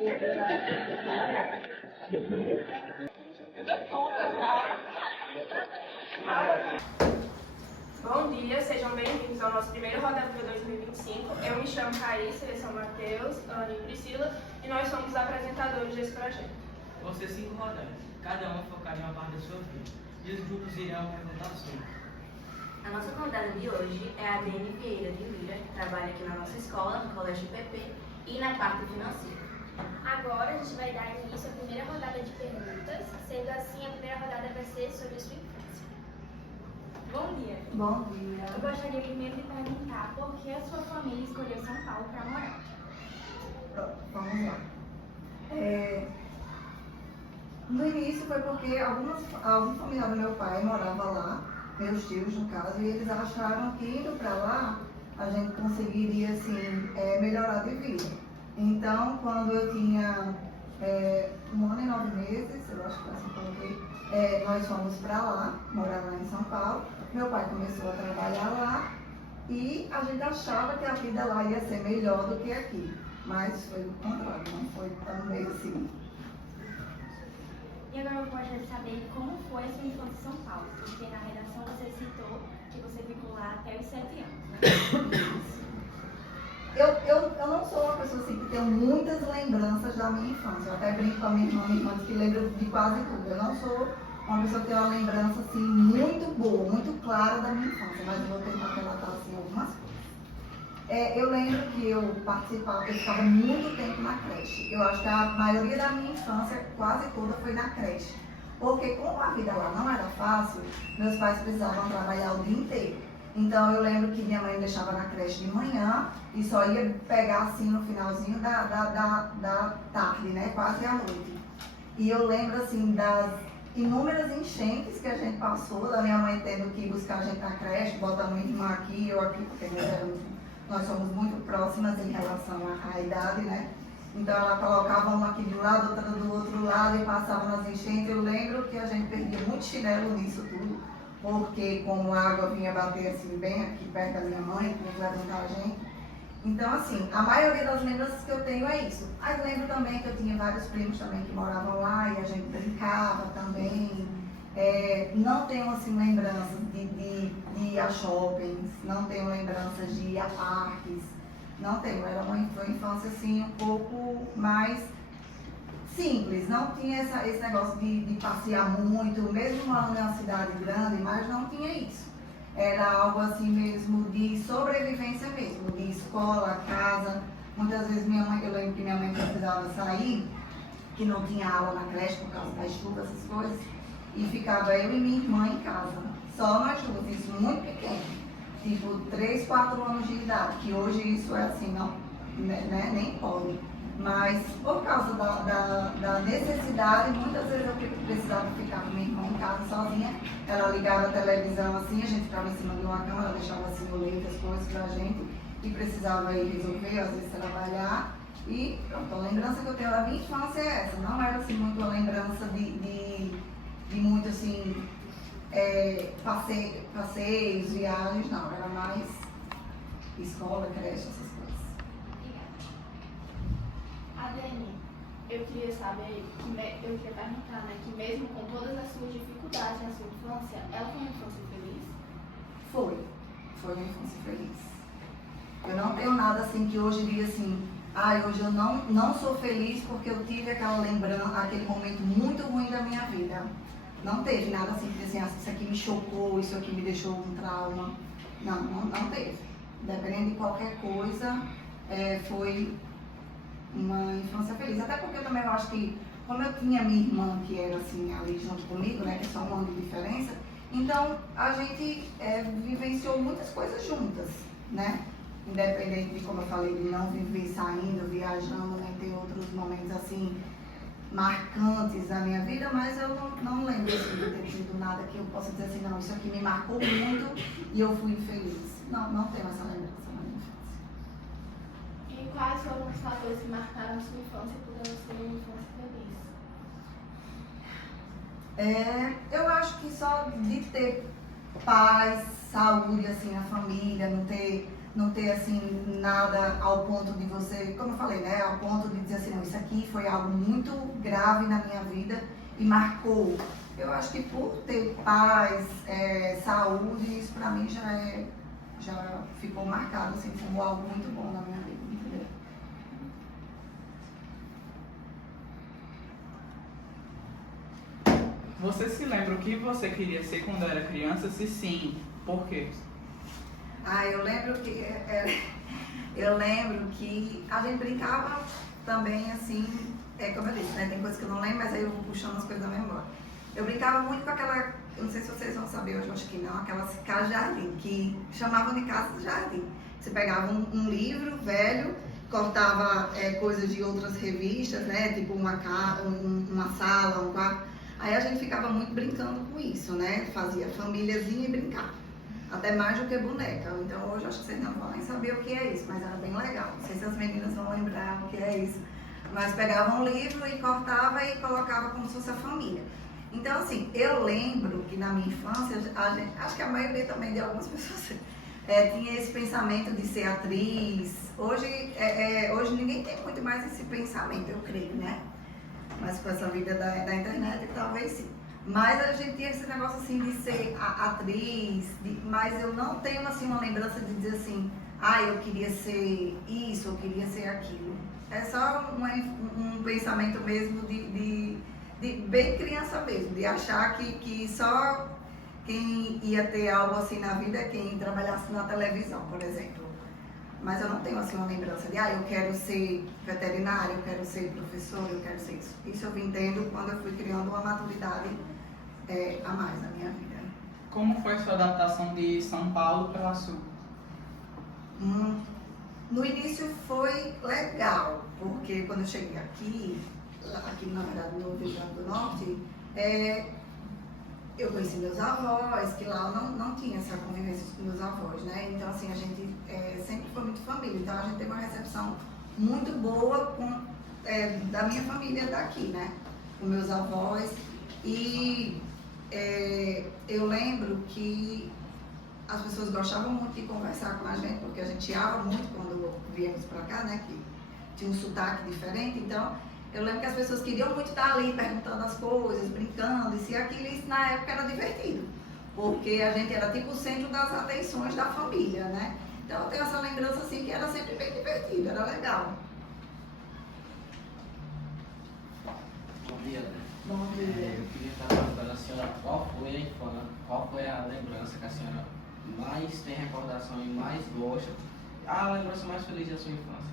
Bom dia, sejam bem-vindos ao nosso primeiro Roda Viva 2025. Eu me chamo Raíssa, eu sou Matheus, Ana e Priscila, e nós somos os apresentadores desse projeto. Vão ser 5 rodadas, cada uma focada em uma parte da sua vida, e os grupos irão perguntar assuntos. A nossa convidada de hoje é a Adriane Vieira de Lira, que trabalha aqui na nossa escola, no Colégio PP, e na parte financeira. Agora a gente vai dar início à primeira rodada de perguntas, sendo assim a primeira rodada vai ser sobre a sua infância. Bom dia. Bom dia. Eu gostaria primeiro de perguntar por que a sua família escolheu São Paulo para morar. Pronto, vamos lá. No início foi porque algum familiar do meu pai morava lá, meus tios no caso, e eles acharam que indo para lá a gente conseguiria assim, melhorar de vida. Então, quando eu tinha 1 ano e 9 meses, eu acho que eu assim coloquei, nós fomos para lá, morar lá em São Paulo. Meu pai começou a trabalhar lá e a gente achava que a vida lá ia ser melhor do que aqui. Mas foi o contrário, não foi tão bem assim. E agora eu gostaria de saber como foi a sua infância em São Paulo, porque na redação você citou que você ficou lá até os 7 anos, né? Eu não sou uma pessoa assim, que tenho muitas lembranças da minha infância. Eu até brinco com a minha irmã que lembra de quase tudo. Eu não sou uma pessoa que tem uma lembrança assim, muito boa, muito clara da minha infância, mas eu vou tentar relatar assim, algumas coisas. Eu lembro que eu ficava muito tempo na creche. Eu acho que a maioria da minha infância, quase toda, foi na creche. Porque como a vida lá não era fácil, meus pais precisavam trabalhar o dia inteiro. Então eu lembro que minha mãe me deixava na creche de manhã e só ia pegar assim no finalzinho da tarde, né? Quase à noite. E eu lembro assim das inúmeras enchentes que a gente passou, da minha mãe tendo que ir buscar a gente na creche, botando minha irmã aqui, eu aqui, porque nós somos muito próximas em relação à idade, né? Então ela colocava uma aqui de um lado, outra do outro lado e passava nas enchentes. Eu lembro que a gente perdia muito chinelo nisso tudo, porque como a água vinha bater assim bem aqui perto da minha mãe, para levantar a gente. Então assim, a maioria das lembranças que eu tenho é isso. Mas lembro também que eu tinha vários primos também que moravam lá e a gente brincava também. Não tenho assim lembranças de ir a shoppings, não tenho lembranças de ir a parques, não tenho. Era uma infância assim um pouco mais simples, não tinha esse negócio de passear muito, mesmo morando em uma cidade grande, mas não tinha isso. Era algo assim mesmo de sobrevivência mesmo, de escola, casa. Muitas vezes eu lembro que minha mãe precisava sair, que não tinha aula na creche por causa da chuva, essas coisas, e ficava eu e minha irmã em casa, só nós duas, isso muito pequeno, tipo 3, 4 anos de idade, que hoje isso é assim, não, né, nem pode. Mas por causa da necessidade, muitas vezes eu precisava ficar com minha irmã em casa sozinha. Ela ligava a televisão assim, a gente ficava em cima de uma cama, ela deixava assim o leite, as coisas pra gente, e precisava ir resolver, às vezes trabalhar. E pronto, a lembrança que eu tenho da minha infância é essa. Não era assim muito uma lembrança de muito assim, passeios, viagens, não. Era mais escola, creche, essas coisas. Adriane, eu queria perguntar, né, que mesmo com todas as suas dificuldades na sua infância, ela foi uma infância feliz? Foi uma infância feliz. Eu não tenho nada assim que hoje diga assim, hoje eu não sou feliz porque eu tive aquela lembrança, aquele momento muito ruim da minha vida. Não teve nada assim que dizer assim, isso aqui me chocou, isso aqui me deixou um trauma. Não teve. Dependendo de qualquer coisa, foi uma infância feliz. Até porque eu também acho que, como eu tinha minha irmã que era assim ali junto comigo, né, que é só um ano de diferença, então a gente vivenciou muitas coisas juntas, né? Independente de, como eu falei, de não viver saindo, viajando, né, ter outros momentos assim marcantes da minha vida, mas eu não lembro assim, de ter tido nada que eu possa dizer assim, não, isso aqui me marcou muito e eu fui infeliz. Não tenho essa lembrança na minha infância. E quais foram os fatores que marcaram a sua infância por ela ser uma infância feliz? Eu acho que só de ter paz, saúde assim na família, não ter não ter assim nada ao ponto de você, como eu falei, né, ao ponto de dizer assim, não, isso aqui foi algo muito grave na minha vida e marcou. Eu acho que por ter paz, saúde, isso pra mim já ficou marcado, assim, como algo muito bom na minha vida, entendeu? Você se lembra o que você queria ser quando era criança? Se sim, por quê? Eu lembro que a gente brincava também assim, como eu disse, né? Tem coisas que eu não lembro, mas aí eu vou puxando as coisas da memória. Eu brincava muito com aquela, eu não sei se vocês vão saber hoje, eu acho que não, aquelas casas de jardim, que chamavam de casa de jardim. Você pegava um livro velho, cortava coisas de outras revistas, né? Tipo uma sala, um quarto. Aí a gente ficava muito brincando com isso, né? Fazia famíliazinha e brincava. Até mais do que boneca. Então hoje acho que vocês não vão nem saber o que é isso, mas era bem legal. Não sei se as meninas vão lembrar o que é isso. Mas pegava um livro e cortava e colocava como se fosse a família. Então assim, eu lembro que na minha infância, acho que a maioria também de algumas pessoas tinha esse pensamento de ser atriz. Hoje ninguém tem muito mais esse pensamento, eu creio, né? Mas com essa vida da internet talvez sim. Mas a gente tinha esse negócio assim de ser atriz, mas eu não tenho assim uma lembrança de dizer assim, eu queria ser isso, eu queria ser aquilo. É só um pensamento mesmo de bem criança mesmo, de achar que só quem ia ter algo assim na vida é quem trabalhasse na televisão, por exemplo. Mas eu não tenho assim uma lembrança de, eu quero ser veterinária, eu quero ser professora, eu quero ser isso. Isso eu vim tendo quando eu fui criando uma maturidade a mais na minha vida. Como foi a sua adaptação de São Paulo para Sul? No início foi legal, porque quando eu cheguei aqui na verdade no Rio Grande do Norte, eu conheci meus avós, que lá eu não tinha essa convivência com meus avós, né? Então assim, a gente sempre foi muito família, então a gente teve uma recepção muito boa da minha família daqui, né? Com meus avós. E eu lembro que as pessoas gostavam muito de conversar com a gente, porque a gente chiava muito quando viemos pra cá, né? Que tinha um sotaque diferente, então eu lembro que as pessoas queriam muito estar ali perguntando as coisas, brincando, e aquilo, isso na época era divertido, porque a gente era tipo o centro das atenções da família, né? Então eu tenho essa lembrança assim que era sempre bem divertido, era legal. Bom dia, André. Bom dia. Eu queria estar perguntando à senhora qual foi a lembrança que a senhora mais tem recordação e mais gosta, a lembrança mais feliz da sua infância.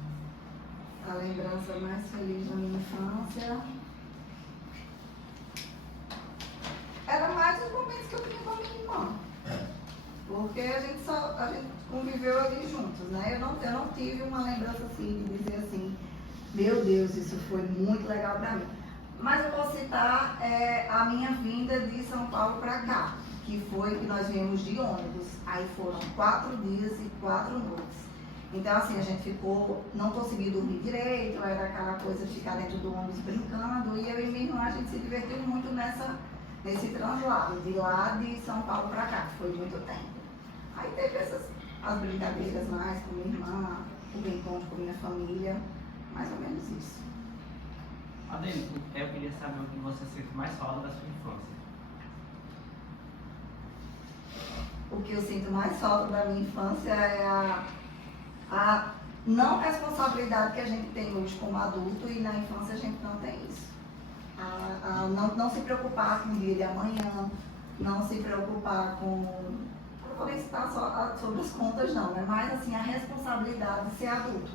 A lembrança mais feliz da minha infância era mais os momentos que eu tinha com a minha irmã. Porque a gente conviveu ali juntos, né? Eu não tive uma lembrança assim de dizer assim, meu Deus, isso foi muito legal pra mim. Mas eu vou citar a minha vinda de São Paulo pra cá, que foi que nós viemos de ônibus. Aí foram 4 dias e 4 noites. Então assim, a gente não conseguiu dormir direito, era aquela coisa de ficar dentro do ônibus brincando, e eu e minha irmã, a gente se divertiu muito nesse translado, de lá de São Paulo pra cá, que foi muito tempo. Aí teve as brincadeiras mais com minha irmã, o reencontro com minha família, mais ou menos isso. Adene, eu queria saber o que você sente mais falta da sua infância. O que eu sinto mais falta da minha infância é a não responsabilidade que a gente tem hoje como adulto, e na infância a gente não tem isso. Não se preocupar com o dia de amanhã, não se preocupar com... Não vou nem citar só sobre as contas não, é mais assim a responsabilidade de ser adulto.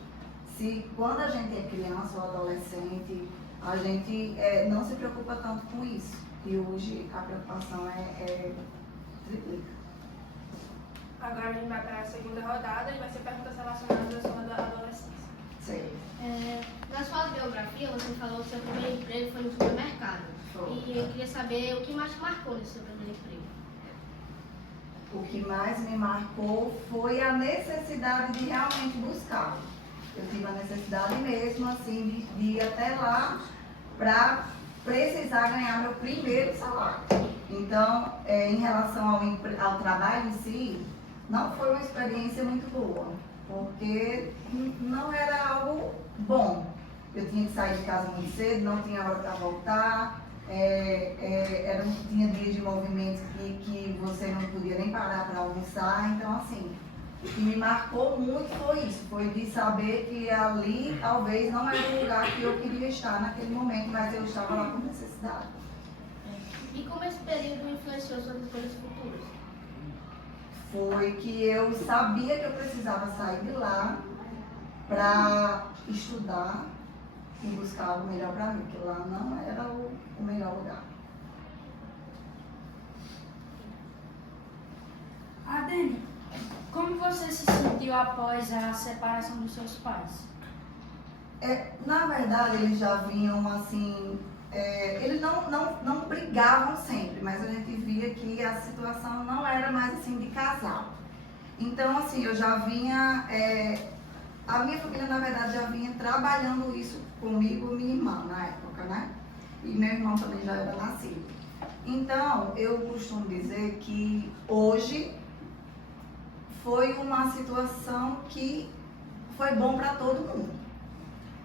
Se quando a gente é criança ou adolescente, a gente não se preocupa tanto com isso. E hoje a preocupação triplica. Agora a gente vai para a segunda rodada e vai ser perguntas relacionadas à sua adolescência. Sei. Na sua biografia, você falou que seu primeiro emprego foi no supermercado. Foi. E eu queria saber o que mais te marcou nesse seu primeiro emprego. O que mais me marcou foi a necessidade de realmente buscar. Eu tive a necessidade mesmo, assim, de ir até lá para precisar ganhar meu primeiro salário. Então, em relação ao trabalho em si, não foi uma experiência muito boa. porque não era algo bom. Eu tinha que sair de casa muito cedo, não tinha hora para voltar, tinha dia de movimento que você não podia nem parar para almoçar, então assim, o que me marcou muito foi isso, foi de saber que ali talvez não era o lugar que eu queria estar naquele momento, mas eu estava lá por necessidade. E como esse período influenciou suas escolhas futuras? Foi que eu sabia que eu precisava sair de lá para estudar e buscar algo melhor para mim, porque lá não era o melhor lugar. Adene, como você se sentiu após a separação dos seus pais? Na verdade, eles já vinham assim, eles não brigavam sempre, mas a gente via que a situação não era mais assim de casal. Então, assim, eu já vinha, a minha família, na verdade, já vinha trabalhando isso comigo e minha irmã na época, né? E meu irmão também já era nascido. Então, eu costumo dizer que hoje foi uma situação que foi bom para todo mundo.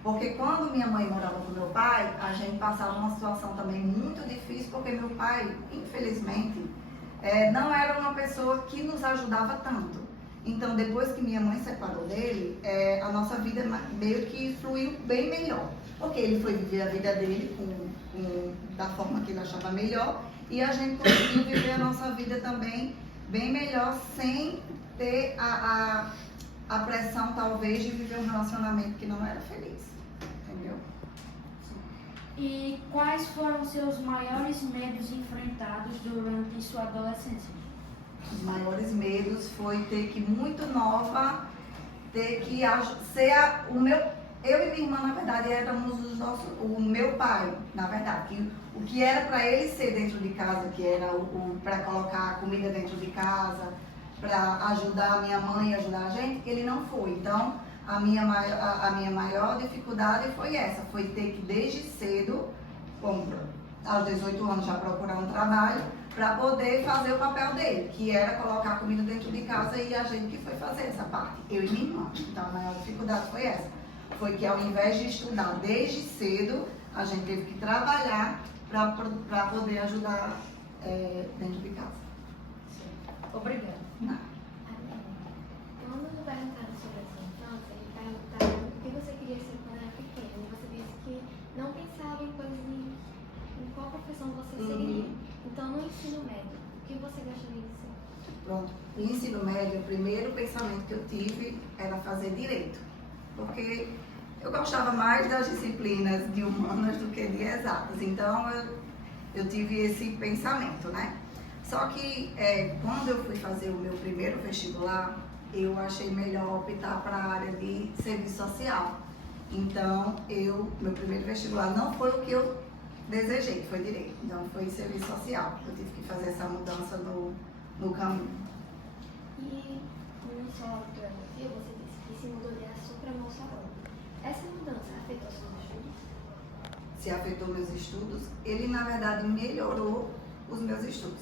Porque quando minha mãe morava com meu pai, a gente passava uma situação também muito difícil, porque meu pai, infelizmente, não era uma pessoa que nos ajudava tanto. Então, depois que minha mãe separou dele, a nossa vida meio que fluiu bem melhor. Porque ele foi viver a vida dele da forma que ele achava melhor, e a gente conseguiu viver a nossa vida também bem melhor, sem ter a pressão, talvez, de viver um relacionamento que não era feliz. Entendeu? E quais foram seus maiores medos enfrentados durante sua adolescência? Os maiores medos foi ter que, muito nova, ter que ser eu e minha irmã, na verdade, éramos o meu pai, na verdade, o que era para ele ser dentro de casa, que era para colocar a comida dentro de casa, para ajudar a minha mãe, ajudar a gente, ele não foi. Então, a minha maior dificuldade foi essa, foi ter que desde cedo, aos 18 anos já procurar um trabalho, para poder fazer o papel dele, que era colocar a comida dentro de casa, e a gente que foi fazer essa parte, eu e minha irmã. Então, a maior dificuldade foi essa. Foi que ao invés de estudar desde cedo, a gente teve que trabalhar para poder ajudar dentro de casa. Obrigada. Não. Quando me perguntaram sobre a sua infância, me perguntaram o que você queria ser quando era pequena. E você disse que não pensava em coisas em qual profissão você seria. Então, no ensino médio, o que você gostaria de ser? Pronto. No ensino médio, o primeiro pensamento que eu tive era fazer direito. Porque eu gostava mais das disciplinas de humanas do que de exatas. Então, eu tive esse pensamento, né? Só que quando eu fui fazer o meu primeiro vestibular, eu achei melhor optar para a área de serviço social. Então, meu primeiro vestibular não foi o que eu desejei, foi direito. Então, foi serviço social. Eu tive que fazer essa mudança no caminho. E na sua autobiografia, você disse que se mudou de Açu para Mossoró. Essa mudança afetou seus estudos? Se afetou meus estudos, ele, na verdade, melhorou os meus estudos.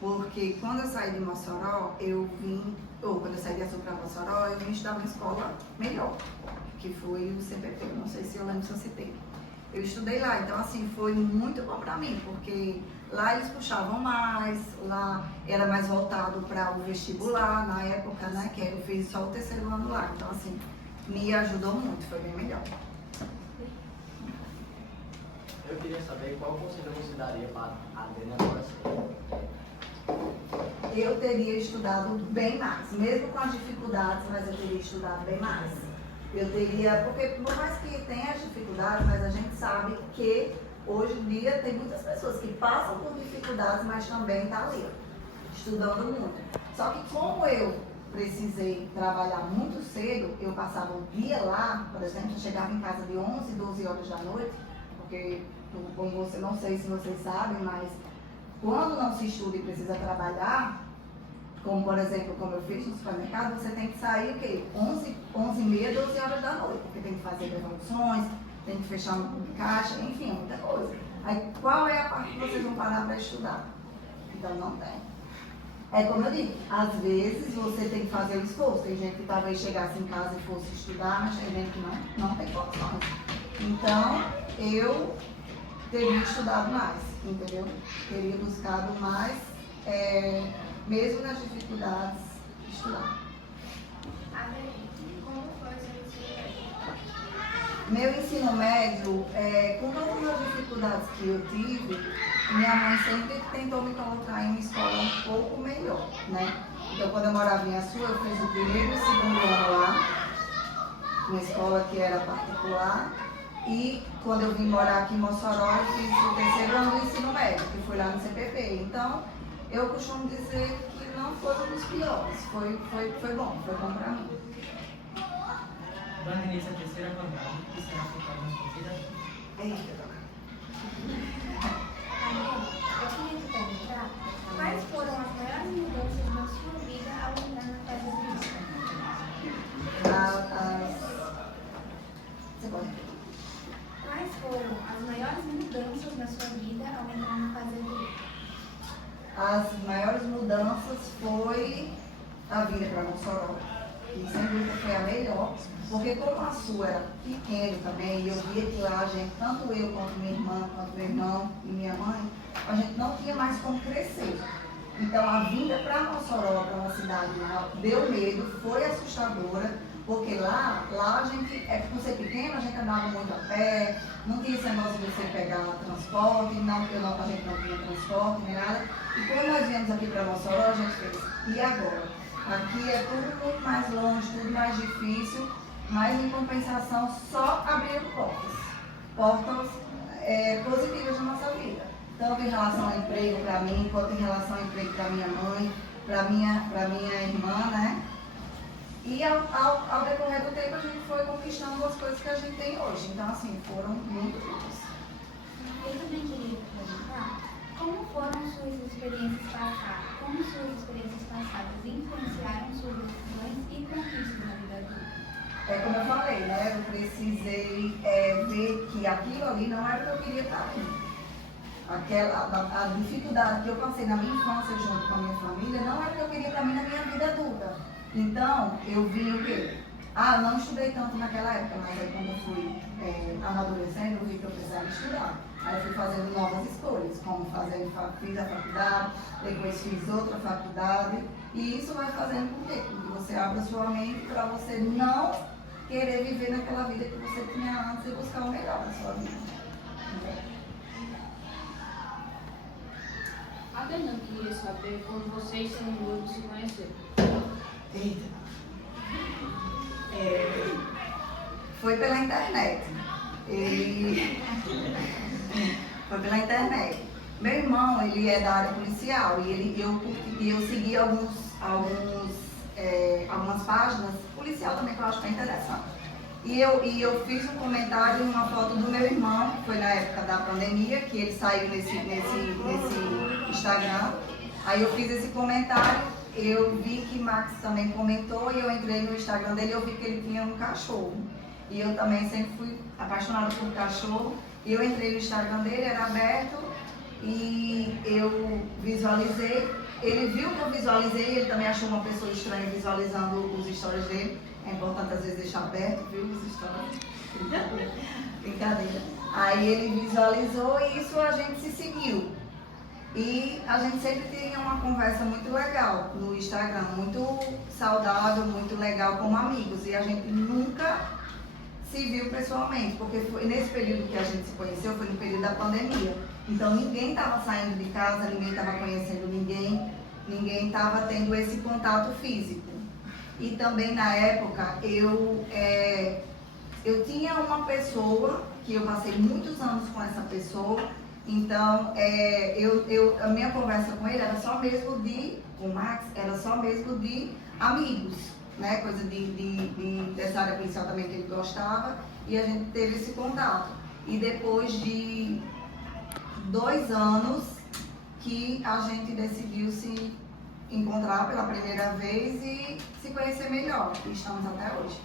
Porque quando eu saí de Mossoró, quando eu saí de Açu para Mossoró, eu vim estudar uma escola melhor, que foi o CPP, não sei se eu lembro se eu citei. Eu estudei lá, então assim, foi muito bom para mim, porque lá eles puxavam mais, lá era mais voltado para o vestibular, na época, né, que eu fiz só o terceiro ano lá, então assim, me ajudou muito, foi bem melhor. Eu queria saber qual conselho você daria para a Adene adolescente. Eu teria estudado bem mais, mesmo com as dificuldades, mas eu teria estudado bem mais. Porque por mais que tenha as dificuldades, mas a gente sabe que hoje em dia tem muitas pessoas que passam por dificuldades, mas também estão ali, estudando muito. Só que como eu precisei trabalhar muito cedo, eu passava o dia lá, por exemplo, eu chegava em casa de 11, 12 horas da noite, porque, como você, não sei se vocês sabem, mas quando não se estuda e precisa trabalhar, como por exemplo, como eu fiz no supermercado, você tem que sair o quê? 11h30, 12 horas da noite, porque tem que fazer devoluções, tem que fechar um caixa, enfim, muita coisa. Aí qual é a parte que vocês vão parar para estudar? Então não tem. É como eu digo, às vezes você tem que fazer o esforço. Tem gente que talvez chegasse em casa e fosse estudar, mas tem gente que não tem condições. Então, eu teria estudado mais, entendeu? Teria buscado mais, mesmo nas dificuldades, estudar. Como foi o seu ensino médio? Meu ensino médio, com todas as dificuldades que eu tive, minha mãe sempre tentou me colocar em uma escola um pouco melhor, né? Então, quando eu morava em Açu, eu fiz o primeiro e o segundo ano lá, uma escola que era particular. E quando eu vim morar aqui em Mossoró, eu fiz o terceiro ano do ensino médio, que foi lá no CPP. Então, eu costumo dizer que não foi um dos piores, foi bom pra mim. Dando início à terceira rodada, que será focada na sua vida? Eita, Eu queria te perguntar quais foram as maiores mudanças na sua vida ao entrar na fase adulta? Você pode repetir? Quais foram as maiores mudanças na sua vida ao entrar na fase adulta? As maiores mudanças foi a vinda para Mossoró, que sem dúvida foi a melhor, porque como a sua era pequeno também, e eu via que lá a gente, tanto eu quanto minha irmã, quanto meu irmão e minha mãe, a gente não tinha mais como crescer. Então a vinda para Mossoró, para uma cidade lá, deu medo, foi assustadora, porque lá a gente, por ser pequeno, a gente andava muito a pé, não tinha esse negócio de você pegar transporte, a gente não tinha transporte nem nada. E quando nós viemos aqui para Mossoró, a gente fez, e agora? Aqui é tudo muito mais longe, tudo mais difícil, mas em compensação só abrindo portas positivas na nossa vida. Tanto em relação ao emprego para mim, quanto em relação ao emprego para minha mãe, para minha irmã, né? E ao decorrer do tempo a gente foi conquistando as coisas que a gente tem hoje. Então, assim, foram muito boas. Eu também queria perguntar como foram suas experiências passadas? Como suas experiências passadas influenciaram suas decisões e conquistas na vida adulta? Como eu falei, né? Eu precisei ver que aquilo ali não era o que eu queria estar aqui. A dificuldade que eu passei na minha infância junto com a minha família não era o que eu queria para mim na minha vida adulta. Então, eu vi o quê? Eu não estudei tanto naquela época, mas aí quando eu fui amadurecendo, eu vi que eu precisava estudar. Aí eu fui fazendo novas escolhas, como fiz a faculdade, depois fiz outra faculdade, e isso vai fazendo com que você abra sua mente para você não querer viver naquela vida que você tinha antes e buscar o melhor da sua vida. A Daniela queria saber como vocês sendo noivos se conheceram. Eita. Foi pela internet. Foi pela internet. Meu irmão, ele é da área policial e eu segui algumas páginas policial também que eu acho bem interessante. E eu fiz um comentário em uma foto do meu irmão, que foi na época da pandemia, que ele saiu nesse Instagram. Aí eu fiz esse comentário. Eu vi que Max também comentou e eu entrei no Instagram dele e eu vi que ele tinha um cachorro. E eu também sempre fui apaixonada por cachorro. E eu entrei no Instagram dele, era aberto, e eu visualizei. Ele viu que eu visualizei, ele também achou uma pessoa estranha visualizando os stories dele. É importante às vezes deixar aberto, viu, os stories. Brincadeira. Aí ele visualizou e isso a gente se seguiu. E a gente sempre tinha uma conversa muito legal no Instagram, muito saudável, muito legal como amigos. E a gente nunca se viu pessoalmente, porque foi nesse período que a gente se conheceu, foi no período da pandemia. Então ninguém estava saindo de casa, ninguém estava conhecendo ninguém estava tendo esse contato físico. E também na época eu tinha uma pessoa, que eu passei muitos anos com essa pessoa. Então, a minha conversa com ele era só mesmo com o Max, era só mesmo de amigos, né? Coisa dessa área policial também que ele gostava, e a gente teve esse contato. E depois de 2 anos que a gente decidiu se encontrar pela primeira vez e se conhecer melhor, e estamos até hoje.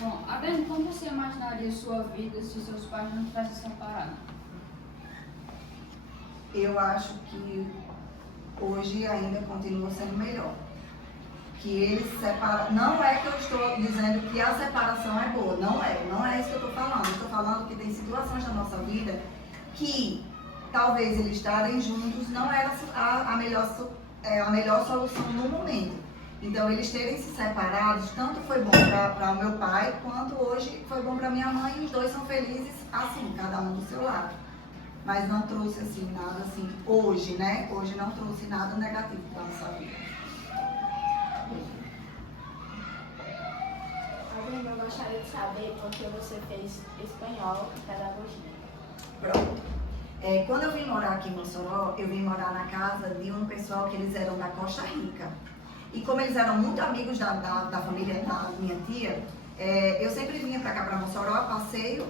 Bom, Adriane, como você imaginaria sua vida se seus pais não tivessem separado? Eu acho que hoje ainda continua sendo melhor. Que eles separam. Não é que eu estou dizendo que a separação é boa, não é isso que eu estou falando. Eu estou falando que tem situações na nossa vida que talvez eles estarem juntos não era a melhor solução no momento. Então, eles terem se separados, tanto foi bom para o meu pai, quanto hoje foi bom para minha mãe, e os dois são felizes assim, cada um do seu lado. Mas não trouxe assim, nada assim, hoje, né? Hoje não trouxe nada negativo para a nossa vida. Adriana, eu gostaria de saber por que você fez espanhol e pedagogia. Pronto. Quando eu vim morar aqui em Mossoró, eu vim morar na casa de um pessoal que eles eram da Costa Rica. E como eles eram muito amigos da família da minha tia, eu sempre vinha para cá, para Mossoró, a passeio,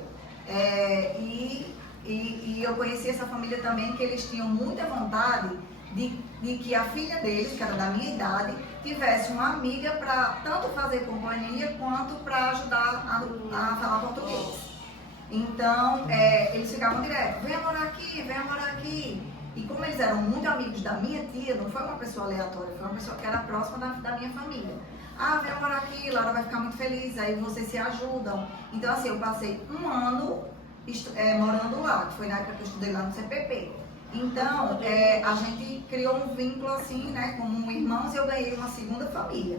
e eu conheci essa família também, que eles tinham muita vontade de que a filha deles, que era da minha idade, tivesse uma amiga para tanto fazer companhia, quanto para ajudar a falar português. Então, eles ficavam direto, venha morar aqui, venha morar aqui. E como eles eram muito amigos da minha tia, não foi uma pessoa aleatória, foi uma pessoa que era próxima da minha família. Ah, venha morar aqui, Laura vai ficar muito feliz, aí vocês se ajudam. Então, assim, eu passei um ano morando lá, que foi na época que eu estudei lá no CPP. Então, a gente criou um vínculo assim, né, como irmãos, e eu ganhei uma segunda família.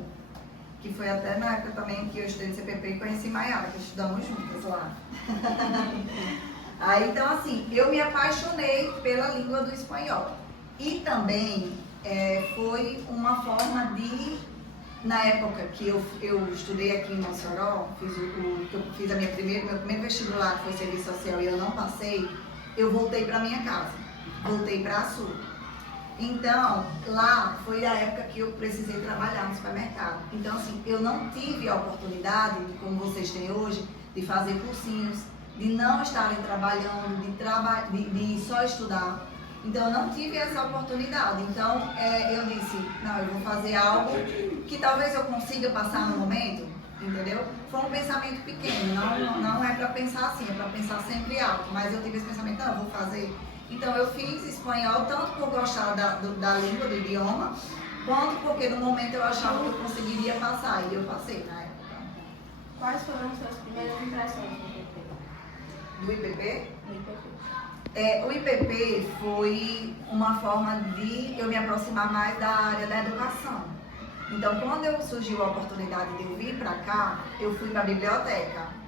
Que foi até na época também que eu estudei no CPP e conheci Maiara, que estudamos juntas lá. Aí, então, assim, eu me apaixonei pela língua do espanhol. E também foi uma forma de, na época que eu estudei aqui em Mossoró, fiz meu primeiro vestibular, que foi serviço social, e eu não passei, eu voltei para minha casa, voltei para a Sul. Então, lá foi a época que eu precisei trabalhar no supermercado. Então, assim, eu não tive a oportunidade, como vocês têm hoje, de fazer cursinhos, de não estarem trabalhando, de só estudar. Então, eu não tive essa oportunidade. Então, eu disse, não, eu vou fazer algo que talvez eu consiga passar no momento, entendeu? Foi um pensamento pequeno, não é para pensar assim, é para pensar sempre alto. Mas eu tive esse pensamento, não, eu vou fazer. Então, eu fiz espanhol tanto por gostar da língua, do idioma, quanto porque no momento eu achava que eu conseguiria passar, e eu passei na época. Quais foram as suas primeiras impressões do IPP? Do IPP? Do IPP. O IPP foi uma forma de eu me aproximar mais da área da educação. Então, quando surgiu a oportunidade de eu vir para cá, eu fui para a biblioteca.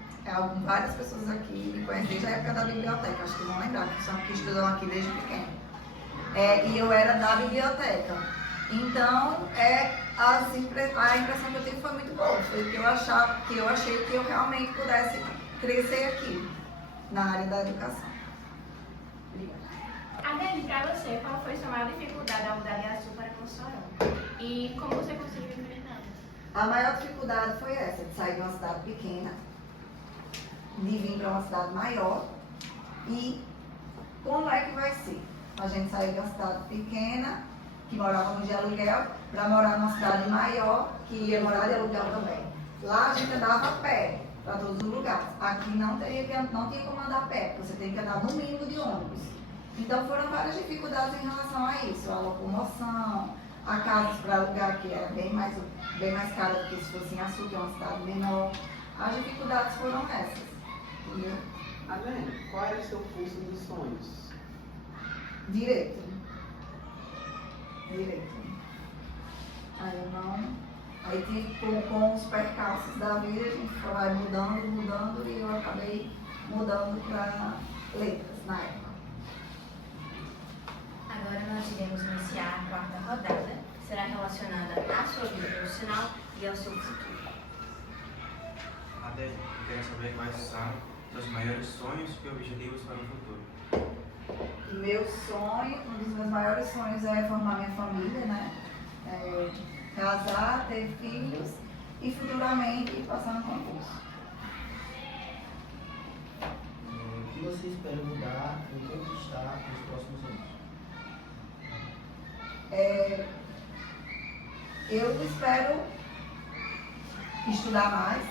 Várias pessoas aqui me conhecem desde a época da biblioteca, acho que vão lembrar, que são que estudam aqui desde pequeno. E eu era da biblioteca. Então, a impressão que eu tive foi muito boa. Foi que eu achei que eu realmente pudesse crescer aqui, na área da educação. Adene, para você, qual foi a sua maior dificuldade ao mudar de Açu para Mossoró? E como você conseguiu enfrentar? A maior dificuldade foi essa, de sair de uma cidade pequena, de vir para uma cidade maior. E como é que vai ser? A gente saiu de uma cidade pequena, que morávamos de aluguel, para morar numa cidade maior, que ia morar de aluguel também. Lá a gente andava a pé para todos os lugares. Aqui não tinha como andar a pé, você tem que andar no mínimo de ônibus. Então foram várias dificuldades em relação a isso, a locomoção, a casas para alugar, que era bem mais cara do que se fosse em Açu, que é uma cidade menor. As dificuldades foram essas, entendeu? Adene, qual era o seu curso dos sonhos? Direito. Aí com os percalços da vida, a gente foi mudando, e eu acabei mudando para letras na época. Agora nós iremos iniciar a quarta rodada, que será relacionada à sua vida profissional e ao seu futuro. Adene, eu quero saber quais são seus maiores sonhos e objetivos para o futuro. Um dos meus maiores sonhos é formar minha família, né? Casar, ter filhos e futuramente passar no concurso. O que você espera mudar e conquistar nos próximos anos? Eu espero estudar mais,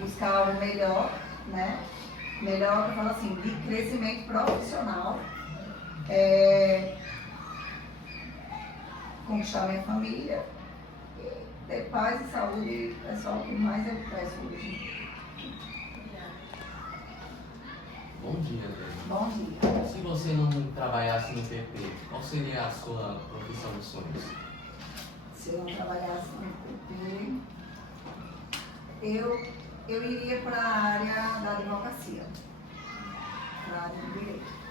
buscar algo melhor, né? Melhor, eu falo assim, de crescimento profissional. conquistar minha família e ter paz e saúde é só o que mais eu peço hoje. Bom dia, Adriana. Bom dia. Se você não trabalhasse no PP, qual seria a sua profissão dos sonhos? Se eu não trabalhasse no PP, eu iria para a área da advocacia, para a área do direito.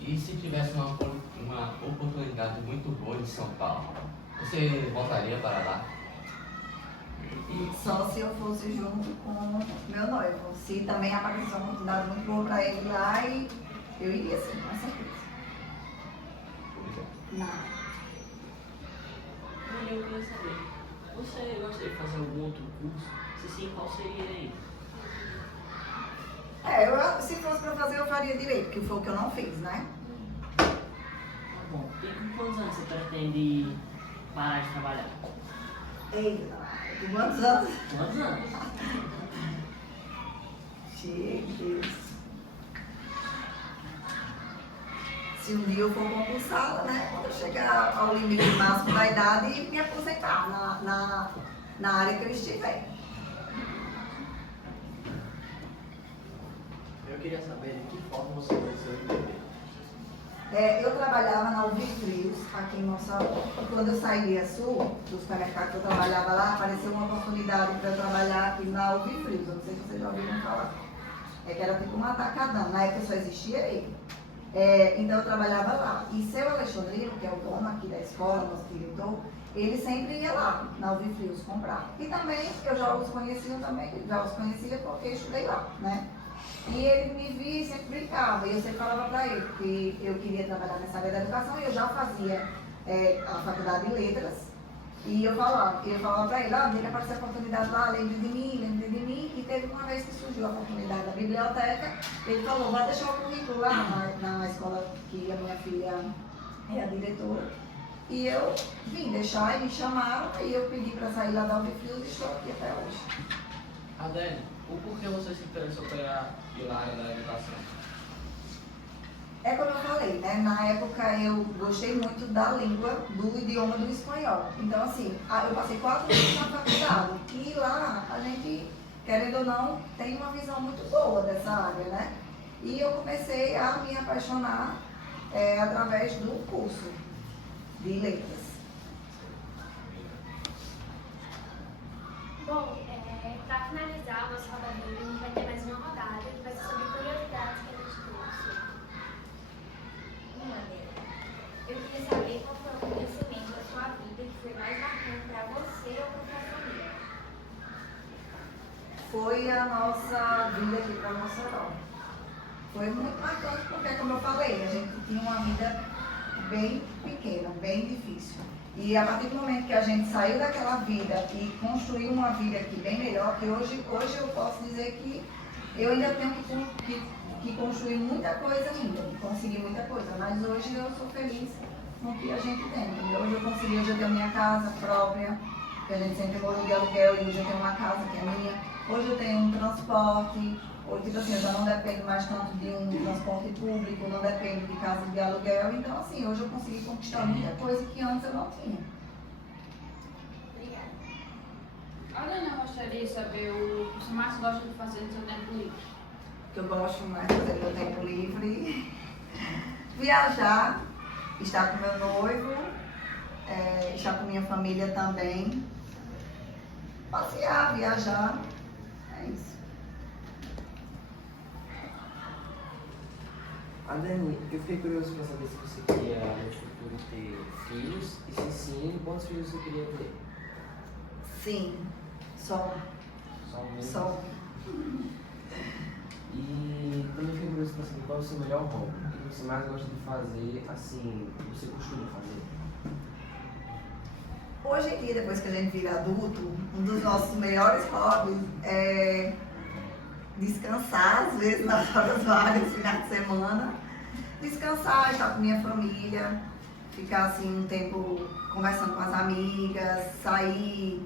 E se tivesse uma oportunidade muito boa em São Paulo, você voltaria para lá? Só se eu fosse junto com meu noivo. Se também aparecesse uma oportunidade muito boa para ele lá, e eu iria sim, com certeza. Não. Eu queria saber, você gostaria de fazer algum outro curso? Se sim, qual seria ele? Se fosse para fazer, eu faria direito, que foi o que eu não fiz, né? Tá bom. E com quantos anos você pretende parar de trabalhar? Eita, com quantos anos? Quantos anos? Deus. Se um dia eu for concursada, né? Quando eu chegar ao limite máximo da idade e me aposentar na área que eu estiver. Eu queria saber de que forma você conheceu o IPP. Eu trabalhava na Uvifrios, aqui em Mossoró. Quando eu saí de Açu, do supermercado que eu trabalhava lá, apareceu uma oportunidade para eu trabalhar aqui na Uvifrios. Não sei se vocês já ouviram falar. Que era tipo um atacadão. Na época só existia ele. Então eu trabalhava lá. E seu Alexandrino, que é o dono aqui da escola, nosso diretor, ele sempre ia lá, na Uvifrios, comprar. E também eu já os conhecia porque eu estudei lá, né? E ele me via e sempre brincava. E eu sempre falava para ele que eu queria trabalhar nessa área da educação e eu já fazia a faculdade de letras. E eu falava para ele, um dia que aparecer a oportunidade lá, lembre de mim. E teve uma vez que surgiu a oportunidade da biblioteca, ele falou, vai deixar o currículo lá na escola que a minha filha é a diretora. E eu vim deixar e me chamaram, e eu pedi para sair lá da Uvifrios e estou aqui até hoje. Adélia, o porquê você se interessou pela área da educação? É como eu falei, né? Na época eu gostei muito da língua, do idioma do espanhol. Então, assim, eu passei 4 anos na faculdade e lá a gente, querendo ou não, tem uma visão muito boa dessa área, né? E eu comecei a me apaixonar através do curso de letras. Bom, para finalizar a nossa rodada, a gente vai ter mais uma rodada que vai ser sobre curiosidades que a gente trouxe. Eu queria saber qual foi o acontecimento da sua vida que foi mais marcante para você ou para sua família. Foi a nossa vida aqui para Mossoró. Foi muito marcante porque, como eu falei, a gente tinha uma vida bem pequena, bem difícil. E a partir do momento que a gente saiu daquela vida e construiu uma vida aqui bem melhor, que hoje eu posso dizer que eu ainda tenho que construir muita coisa ainda, conseguir muita coisa, mas hoje eu sou feliz com o que a gente tem. Entendeu? Hoje eu tenho minha casa própria, que a gente sempre morou de aluguel, e hoje eu tenho uma casa que é minha. Hoje eu tenho um transporte, ou tipo assim, eu já não dependo mais tanto de um transporte público, não dependo de casa de aluguel, então assim, hoje eu consegui conquistar muita coisa que antes eu não tinha. Obrigada. Adriana, eu gostaria de saber o que você mais gosta de fazer no seu tempo livre. O que eu gosto mais de fazer no meu tempo livre, viajar, estar com meu noivo, estar com minha família também, passear, viajar, é isso. Adani, eu fiquei curioso para saber se você queria no futuro ter filhos, e se sim, quantos filhos você queria ter? Sim, só um mesmo? Só. E também fiquei curioso para saber qual é o seu melhor hobby, o que você mais gosta de fazer, assim, o que você costuma fazer? Hoje em dia, depois que a gente vira adulto, um dos nossos melhores hobbies é descansar, às vezes nas horas vagas, finais de semana. Descansar, estar com minha família, ficar assim um tempo conversando com as amigas, sair,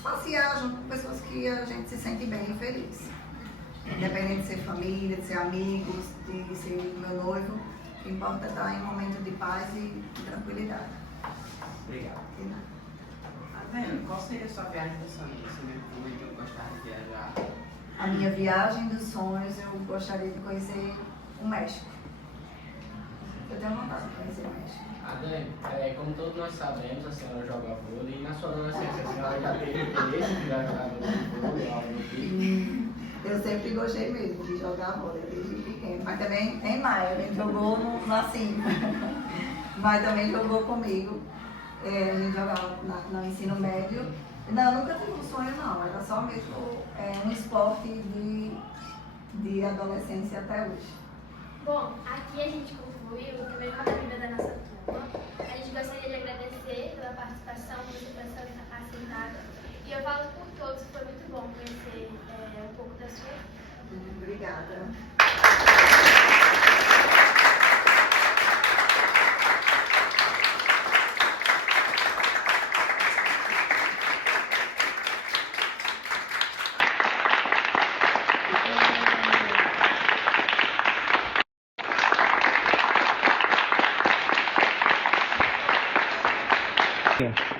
passear junto com pessoas que a gente se sente bem e feliz. Independente de ser família, de ser amigos, de ser meu noivo, O que importa é estar em um momento de paz e tranquilidade. Obrigado. De nada. Adriana, qual seria a sua viagem dos sonhos? Você me comentou que gostava de viajar. A minha viagem dos sonhos, eu gostaria de conhecer o México. Eu tenho vontade de conhecer o México. Adriana, como todos nós sabemos, a senhora joga vôlei e na sua adolescência a senhora já teve interesse de jogar vôlei ou algo do tipo? Eu sempre gostei mesmo de jogar bola, desde pequeno. Mas também em maio, a gente jogou assim. Mas também jogou comigo. A gente jogava no ensino médio. Não, nunca tive um sonho não. Era só mesmo um esporte de adolescência até hoje. Bom, aqui a gente concluiu o primeiro roda viva da nossa turma. A gente gostaria de agradecer pela participação, pela sua capacidade. E eu falo por todos, foi muito bom conhecer um pouco da sua vida. Obrigada. Yeah.